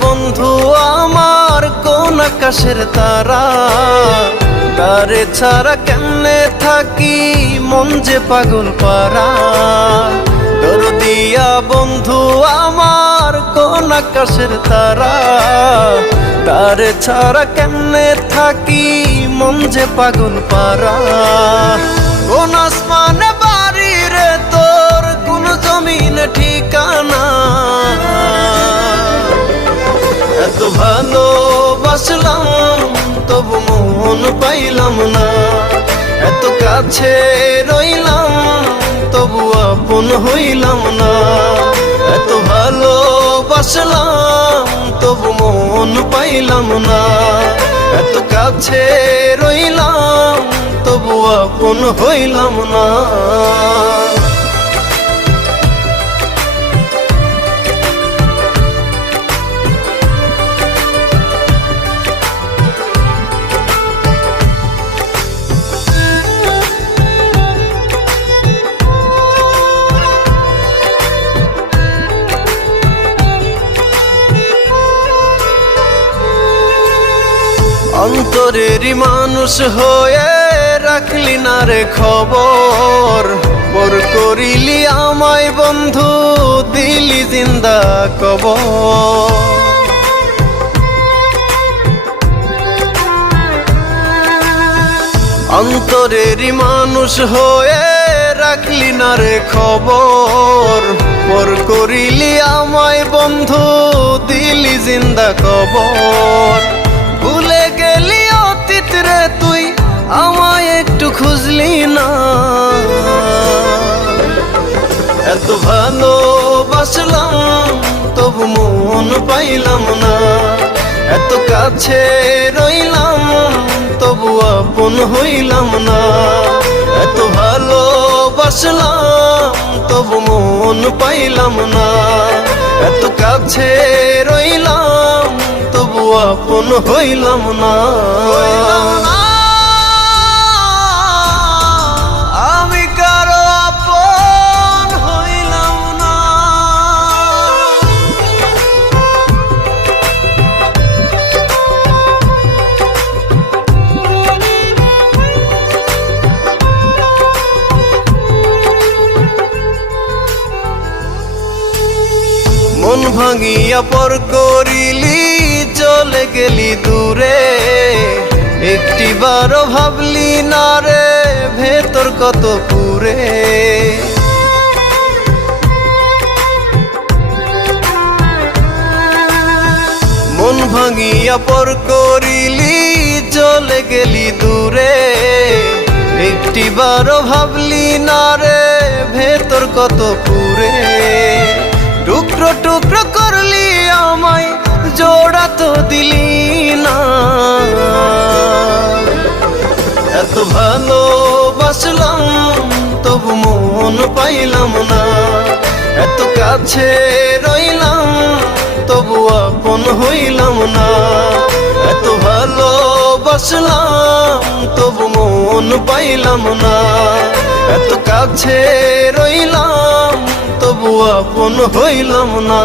বন্ধু আমার কোন আকাশের তারা? তারে ছাড়া কেমনে থাকি মন যে পাগল পারা? তোর দিয়া বন্ধু আমার কোন আকাশের তারা? তারে ছাড়া কেমনে থাকি মন যে পাগল পারা? কোন এত কাছে রইলাম, তবু আপন হইলাম না। এত ভালোবাসলাম, তবু মন পাইলাম না। এত কাছে রইলাম, তবু আপন হইলাম না। অন্তরেরই মানুষ হয়ে রাখলি না রে খবর। পর করিলি আমায় বন্ধু, দিলি জিন্দা কবর। অন্তরেরই মানুষ হয়ে রাখলি না রে খবর। পর করিলি আমায় বন্ধু, দিলি জিন্দা কবর। ভালোবাসলাম তবু মন পাইলাম না। এত কাছে রইলাম, তবু আপন হইলাম না। এত ভালোবাসলাম, তবু মন পাইলাম না। এত কাছে রইলাম, তবু আপন হইলাম না। মন ভাঙিয়া পর করিলি, চলে গেলি দূরে। একটি বারো ভাবলি, না রে, ভেতর কত পুরে মন ভাঙিয়া পর করিলি, চলে গেলি দূরে। একটি বারো ভাবলি, না রে, ভেতর কত পুরে তো দিলি না। এত ভালোবাসলাম, তবু মন পাইলাম না। এত কাছে রইলাম, তবু আপন হইলাম না। এত ভালোবাসলাম, তবু মন পাইলাম না। এত কাছে রইলাম, তবু আপন হইলাম না।